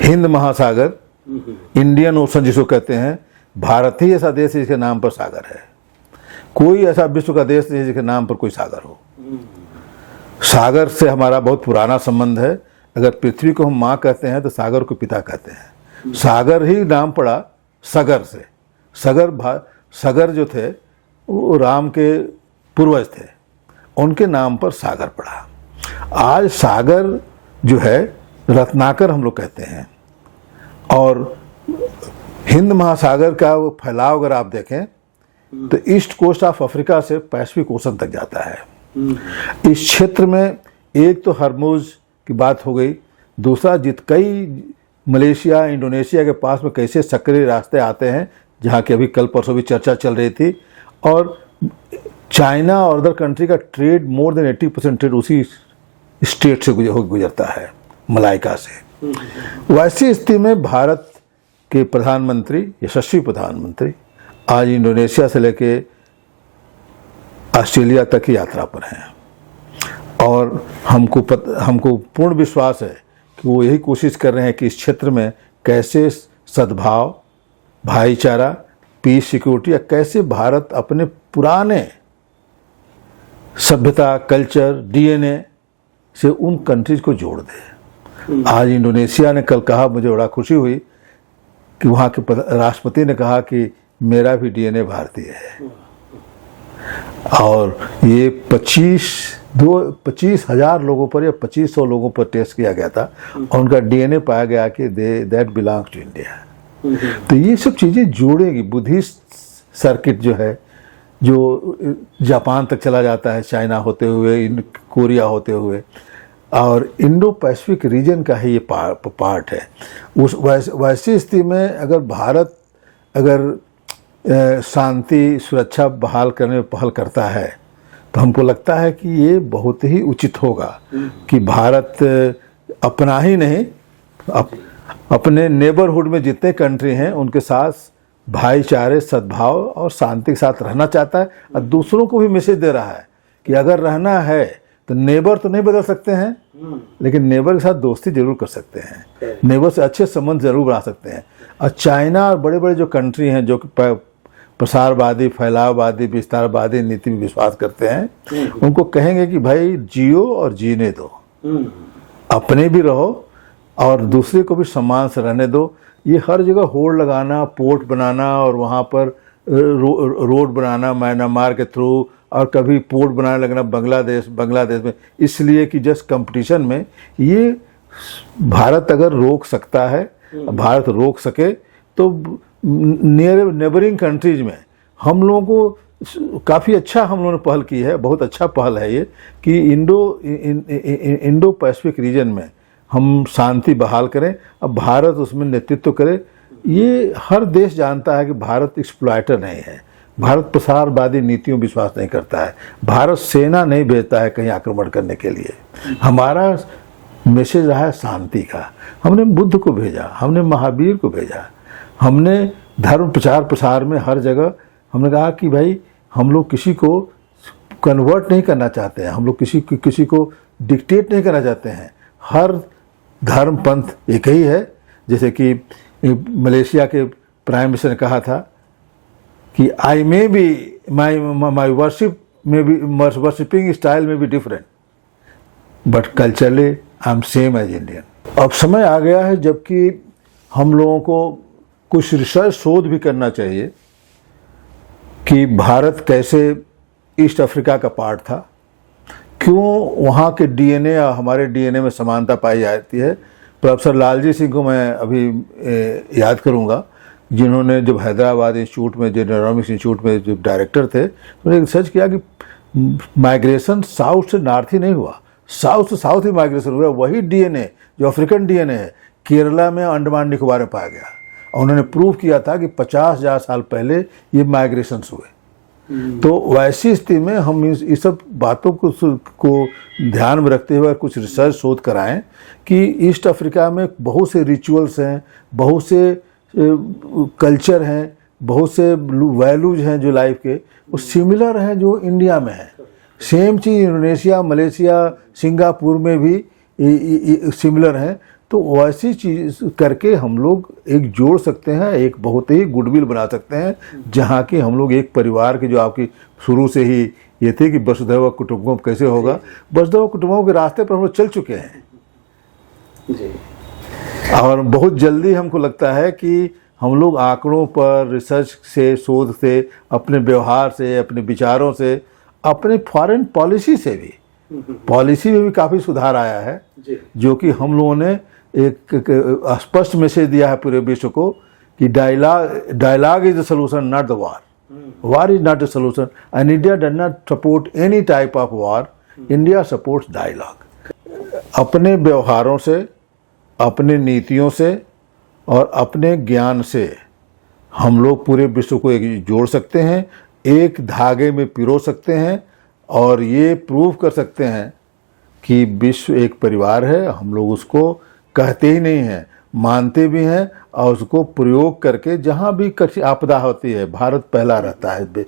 हिंद महासागर, इंडियन ओशन जिसको कहते हैं। भारत ही ऐसा देश है जिसके नाम पर सागर है। कोई ऐसा विश्व का देश नहीं है जिसके नाम पर कोई सागर हो। सागर से हमारा बहुत पुराना संबंध है। अगर पृथ्वी को हम माँ कहते हैं तो सागर को पिता कहते हैं। सागर ही नाम पड़ा सगर से। सगर जो थे वो राम के पूर्वज थे, उनके नाम पर सागर पड़ा। आज सागर जो है रत्नाकर हम लोग कहते हैं। और हिंद महासागर का वो फैलाव अगर आप देखें तो ईस्ट कोस्ट ऑफ अफ्रीका से पैसिफिक ओशन तक जाता है। इस क्षेत्र में एक तो हरमुज की बात हो गई, दूसरा कई मलेशिया, इंडोनेशिया के पास में कैसे सक्रिय रास्ते आते हैं, जहाँ की अभी कल परसों भी चर्चा चल रही थी। और चाइना और अदर कंट्री का ट्रेड मोर देन 80% ट्रेड उसी स्टेट से गुजरता है, मलाइका से। वैसी स्थिति में भारत के प्रधानमंत्री, यशस्वी प्रधानमंत्री, आज इंडोनेशिया से लेके ऑस्ट्रेलिया तक की यात्रा पर हैं। और हमको पूर्ण विश्वास है कि वो यही कोशिश कर रहे हैं कि इस क्षेत्र में कैसे सद्भाव, भाईचारा, पीस, सिक्योरिटी, या कैसे भारत अपने पुराने सभ्यता, कल्चर, डीएनए से उन कंट्रीज को जोड़ दे। आज इंडोनेशिया ने कल कहा, मुझे बड़ा खुशी हुई कि वहाँ के राष्ट्रपति ने कहा कि मेरा भी डीएनए भारतीय है। और ये 25,000 लोगों पर या 2,500 लोगों पर टेस्ट किया गया था और उनका डीएनए पाया गया कि दैट बिलोंग्स टू इंडिया। तो ये सब चीज़ें जोड़ेगी। बुद्धिस्ट सर्किट जो है, जो जापान तक चला जाता है, चाइना होते हुए, कोरिया होते हुए, और इंडो पैसिफिक रीजन का ही ये पार्ट है। उस वैसी स्थिति में अगर भारत शांति, सुरक्षा बहाल करने में पहल करता है तो हमको लगता है कि ये बहुत ही उचित होगा कि भारत अपना ही नहीं, अपने नेबरहुड में जितने कंट्री हैं उनके साथ भाईचारे, सद्भाव और शांति के साथ रहना चाहता है। और दूसरों को भी मैसेज दे रहा है कि अगर रहना है तो नेबर तो नहीं बदल सकते हैं, लेकिन नेबर के साथ दोस्ती जरूर कर सकते हैं, नेबर से अच्छे संबंध जरूर बना सकते हैं। और चाइना और बड़े बड़े जो कंट्री हैं जो कि प्रसारवादी, फैलाववादी, विस्तारवादी नीति में विश्वास करते हैं, उनको कहेंगे कि भाई जियो और जीने दो, अपने भी रहो और दूसरे को भी सम्मान से रहने दो। ये हर जगह होड़ लगाना, पोर्ट बनाना और वहाँ पर रोड बनाना म्यांमार के थ्रू और कभी पोर्ट बनाने लगना बांग्लादेश में, इसलिए कि जस्ट कंपटीशन में ये भारत अगर रोक सकता है, भारत रोक सके तो नियर नेबरिंग कंट्रीज में हम लोगों को काफ़ी अच्छा हम लोगों ने पहल की है, बहुत अच्छा पहल है ये कि इंडो पैसिफिक रीजन में हम शांति बहाल करें। अब भारत उसमें नेतृत्व करे। ये हर देश जानता है कि भारत एक्सप्लॉयटर नहीं है, भारत प्रसारवादी नीतियों विश्वास नहीं करता है, भारत सेना नहीं भेजता है कहीं आक्रमण करने के लिए। हमारा मैसेज रहा है शांति का। हमने बुद्ध को भेजा, हमने महावीर को भेजा, हमने धर्म प्रचार प्रसार में हर जगह हमने कहा कि भाई हम लोग किसी को कन्वर्ट नहीं करना चाहते हैं, हम लोग किसी को डिक्टेट नहीं करना चाहते हैं। हर धर्म पंथ एक ही है। जैसे कि मलेशिया के प्राइम मिनिस्टर ने कहा था कि I may be my worshipping style में be different but culturally I am same as Indian. अब समय आ गया है जबकि हम लोगों को कुछ रिसर्च शोध भी करना चाहिए कि भारत कैसे ईस्ट अफ्रीका का पार्ट था, क्यों वहाँ के डीएनए और हमारे डीएनए में समानता पाई जाती है। प्रोफेसर लालजी सिंह को मैं अभी याद करूँगा, जिन्होंने जब हैदराबाद इंस्टीट्यूट में, जेरोनॉमिक्स इंस्टीट्यूट में जो डायरेक्टर थे, उन्होंने रिसर्च किया कि माइग्रेशन साउथ से नॉर्थ ही नहीं हुआ, साउथ से साउथ ही माइग्रेशन हुआ। वही डीएनए जो अफ्रीकन डीएनए है केरला में, अंडमान निकोबार में पाया गया। और उन्होंने प्रूव किया था कि 50,000 साल पहले ये माइग्रेशन हुए। तो वैसी स्थिति में हम इस सब बातों को ध्यान में रखते हुए कुछ रिसर्च शोध कराएं कि ईस्ट अफ्रीका में बहुत से रिचुअल्स हैं, बहुत से कल्चर हैं, बहुत से वैल्यूज हैं जो लाइफ के, वो सिमिलर हैं जो इंडिया में है। सेम चीज़ इंडोनेशिया, मलेशिया, सिंगापुर में भी सिमिलर हैं। तो वैसी चीज़ करके हम लोग एक जोड़ सकते हैं, एक बहुत ही गुडविल बना सकते हैं, जहाँ की हम लोग एक परिवार की, जो आपकी शुरू से ही ये थी कि वसुधैव कुटुंबकम कैसे होगा, वसुधैव कुटुंबकम के रास्ते पर हम लोग चल चुके हैं जी। और बहुत जल्दी हमको लगता है कि हम लोग आंकड़ों पर, रिसर्च से, शोध से, अपने व्यवहार से, अपने विचारों से, अपने फॉरेन पॉलिसी से भी, पॉलिसी में भी काफ़ी सुधार आया है, जो कि हम लोगों ने एक स्पष्ट मैसेज दिया है पूरे विश्व को कि dialogue is the solution, not the war. War is not the solution and India does not support any type of war. India supports dialogue. अपने व्यवहारों से, अपने नीतियों से और अपने ज्ञान से हम लोग पूरे विश्व को एक जोड़ सकते हैं, एक धागे में पिरो सकते हैं और ये प्रूव कर सकते हैं कि विश्व एक परिवार है। हम लोग उसको कहते ही नहीं हैं, मानते भी हैं और उसको प्रयोग करके जहाँ भी कठिन आपदा होती है भारत पहला रहता है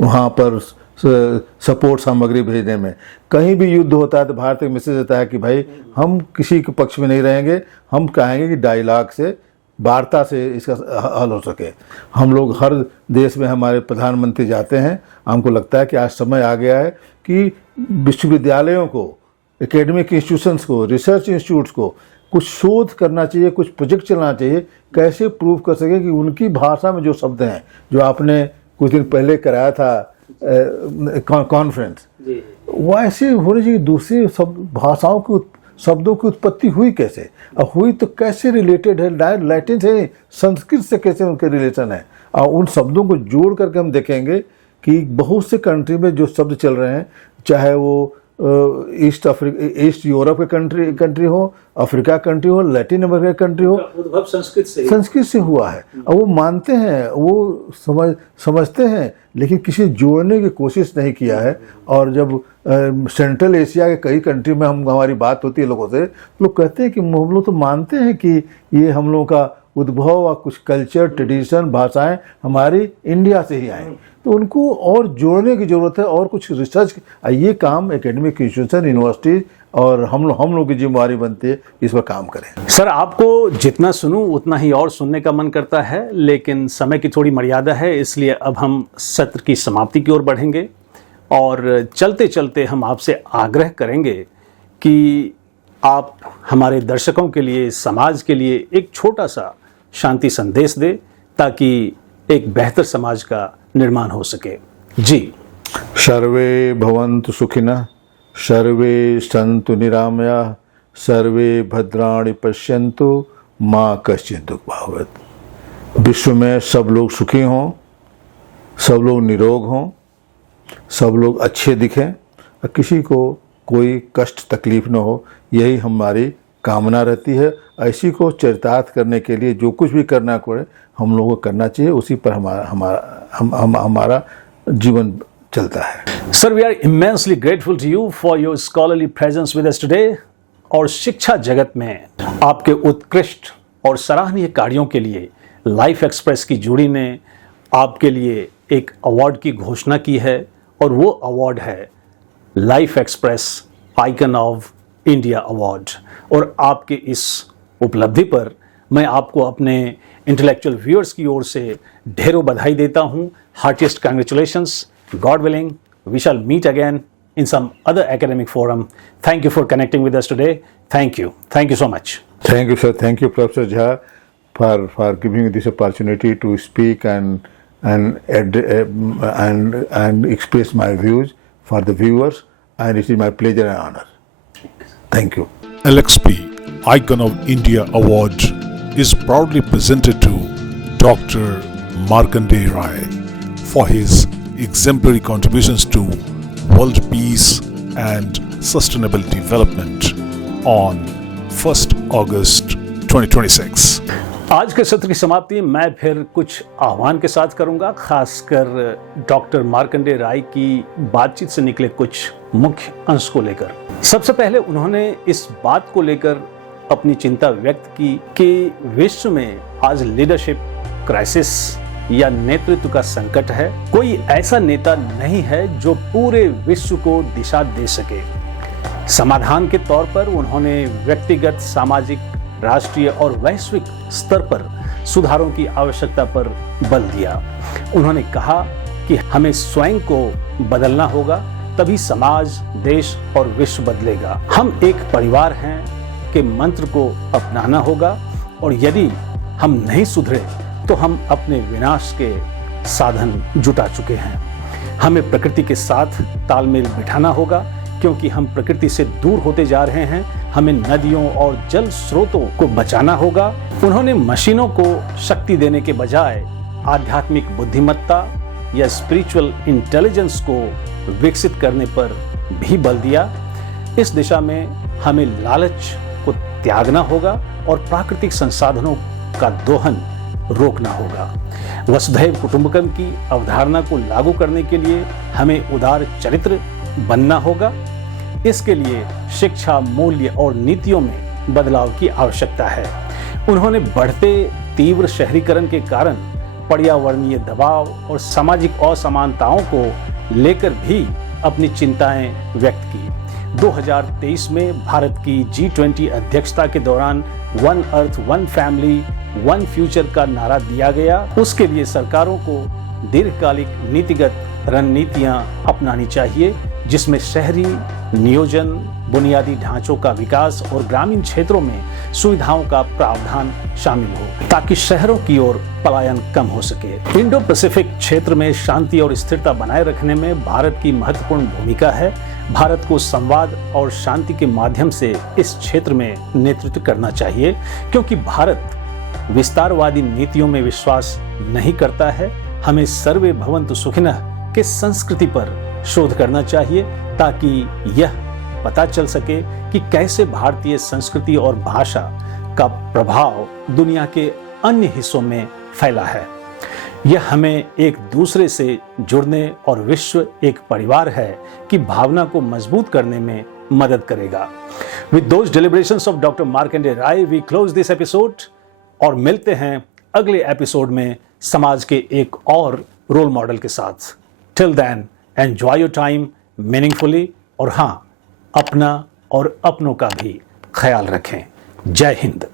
वहाँ पर सपोर्ट सामग्री भेजने में। कहीं भी युद्ध होता है तो भारत एक मैसेज देता है कि भाई हम किसी के पक्ष में नहीं रहेंगे, हम कहेंगे कि डायलॉग से, वार्ता से इसका हल हो सके। हम लोग हर देश में हमारे प्रधानमंत्री जाते हैं, हमको लगता है कि आज समय आ गया है कि विश्वविद्यालयों को, एकेडमिक इंस्टीट्यूशंस को, रिसर्च इंस्टीट्यूट्स को कुछ शोध करना चाहिए, कुछ प्रोजेक्ट चलाना चाहिए, कैसे प्रूव कर सके कि उनकी भाषा में जो शब्द हैं, जो आपने कुछ दिन पहले कराया था कॉन्फ्रेंस, वैसे होनी चाहिए। दूसरी भाषाओं की शब्दों की उत्पत्ति हुई कैसे, और हुई तो कैसे रिलेटेड है, लैटिन से, संस्कृत से कैसे उनके रिलेशन है, और उन शब्दों को जोड़ करके हम देखेंगे कि बहुत से कंट्री में जो शब्द चल रहे हैं, चाहे वो ईस्ट यूरोप के कंट्री हो, अफ्रीका कंट्री हो, लैटिन अमेरिका कंट्री हो, उद्भव संस्कृत से हुआ है। और वो मानते हैं, वो समझते हैं, लेकिन किसी जोड़ने की कोशिश नहीं किया है। और जब सेंट्रल एशिया के कई कंट्री में हमारी बात होती है लोगों से, लोग कहते हैं कि हम लोग तो मानते हैं कि ये हम लोगों का उद्भव और कुछ कल्चर, ट्रेडिशन, भाषाएं हमारी इंडिया से ही आए। तो उनको और जोड़ने की ज़रूरत है, और कुछ रिसर्च, ये काम एकेडमिक इंस्टीट्यूशन, यूनिवर्सिटी और हम लोग की जिम्मेवारी बनती है इस पर काम करें। सर, आपको जितना सुनूं उतना ही और सुनने का मन करता है, लेकिन समय की थोड़ी मर्यादा है, इसलिए अब हम सत्र की समाप्ति की ओर बढ़ेंगे। और चलते चलते हम आपसे आग्रह करेंगे कि आप हमारे दर्शकों के लिए, समाज के लिए एक छोटा सा शांति संदेश दें, ताकि एक बेहतर समाज का निर्माण हो सके। जी। सर्वे भवन्तु सुखिनः, सर्वे सन्तु निरामयाः, सर्वे भद्राणि पश्यन्तु, माँ कश्चित् दुःख भावेत्। विश्व में सब लोग सुखी हों, सब लोग निरोग हों, सब लोग अच्छे दिखें और किसी को कोई कष्ट तकलीफ न हो, यही हमारी कामना रहती है। ऐसी को चरितार्थ करने के लिए जो कुछ भी करना पड़े हम लोगों को करना चाहिए, उसी पर हमारा जीवन चलता है। Sir, we are immensely grateful to you for your scholarly presence with us today. और शिक्षा जगत में आपके उत्कृष्ट और सराहनीय कार्यों के लिए लाइफ एक्सप्रेस की जूरी ने आपके लिए एक अवार्ड की घोषणा की है और वो अवार्ड है life express icon of India award. और आपके इस उपलब्धि पर मैं आपको अपने इंटेलेक्चुअल व्यूअर्स की ओर से ढेरों बधाई देता हूं। Heartiest congratulations. God willing we shall meet again in some other academic forum. Thank you for connecting with us today. Thank you. Thank you so much. Thank you, sir. Thank you, Professor Jha, for giving me this opportunity to speak and express my views for the viewers, and it is my pleasure and honor. Thank you. LXP Icon of India Award is proudly presented to Dr. Markandeya Rai for his exemplary contributions to world peace and sustainable development on 1st August 2026. आज के सत्र की समाप्ति मैं फिर कुछ आह्वान के साथ करूंगा, खासकर डॉक्टर मार्कंडेय राय की बातचीत से निकले कुछ मुख्य अंश को लेकर। सबसे पहले उन्होंने इस बात को लेकर अपनी चिंता व्यक्त की कि विश्व में आज लीडरशिप क्राइसिस या नेतृत्व का संकट है। कोई ऐसा नेता नहीं है जो पूरे विश्व को दिशा दे सके। समाधान के तौर पर उन्होंने व्यक्तिगत, सामाजिक, राष्ट्रीय और वैश्विक स्तर पर सुधारों की आवश्यकता पर बल दिया। उन्होंने कहा कि हमें स्वयं को बदलना होगा, तभी समाज, देश और विश्व बदलेगा। हम एक परिवार हैं के मंत्र को अपनाना होगा और यदि हम नहीं सुधरे तो हम अपने विनाश के साधन जुटा चुके हैं। हमें प्रकृति के साथ तालमेल बिठाना होगा क्योंकि हम प्रकृति से दूर होते जा रहे हैं। हमें नदियों और जल स्रोतों को बचाना होगा। उन्होंने मशीनों को शक्ति देने के बजाय आध्यात्मिक बुद्धिमत्ता या स्पिरिचुअल इंटेलिजेंस को विकसित करने पर भी बल दिया। इस दिशा में हमें लालच को त्यागना होगा और प्राकृतिक संसाधनों का दोहन रोकना होगा। वसुधैव कुटुंबकम की अवधारणा को लागू करने के लिए हमें उदार चरित्र बनना होगा। इसके लिए शिक्षा, मूल्य और नीतियों में बदलाव की आवश्यकता है। उन्होंने बढ़ते तीव्र शहरीकरण के कारण पर्यावरणीय दबाव और सामाजिक असमानताओं को लेकर भी अपनी चिंताएं व्यक्त की। 2023 में भारत की G20 अध्यक्षता के दौरान one earth, one family, one future का नारा दिया गया। उसके लिए सरकारों को दीर्घकालिक नीतिगत रणनीतियां अपनानी चाहिए, जिसमें शहरी नियोजन, बुनियादी ढांचों का विकास और ग्रामीण क्षेत्रों में सुविधाओं का प्रावधान शामिल हो, ताकि शहरों की ओर पलायन कम हो सके। इंडो पैसिफिक क्षेत्र में शांति और स्थिरता बनाए रखने में भारत की महत्वपूर्ण भूमिका है। भारत को संवाद और शांति के माध्यम से इस क्षेत्र में नेतृत्व करना चाहिए, क्योंकि भारत विस्तारवादी नीतियों में विश्वास नहीं करता है। हमें सर्वे भवन्तु सुखिनः के संस्कृति पर शोध करना चाहिए, ताकि यह पता चल सके कि कैसे भारतीय संस्कृति और भाषा का प्रभाव दुनिया के अन्य हिस्सों में फैला है। यह हमें एक दूसरे से जुड़ने और विश्व एक परिवार है की भावना को मजबूत करने में मदद करेगा। With those deliberations of Dr. Markandeya Rai, we close this episode और मिलते हैं अगले एपिसोड में समाज के एक और रोल मॉडल के साथ। Till then, enjoy your time meaningfully और हाँ, अपना और अपनों का भी ख्याल रखें। जय हिंद।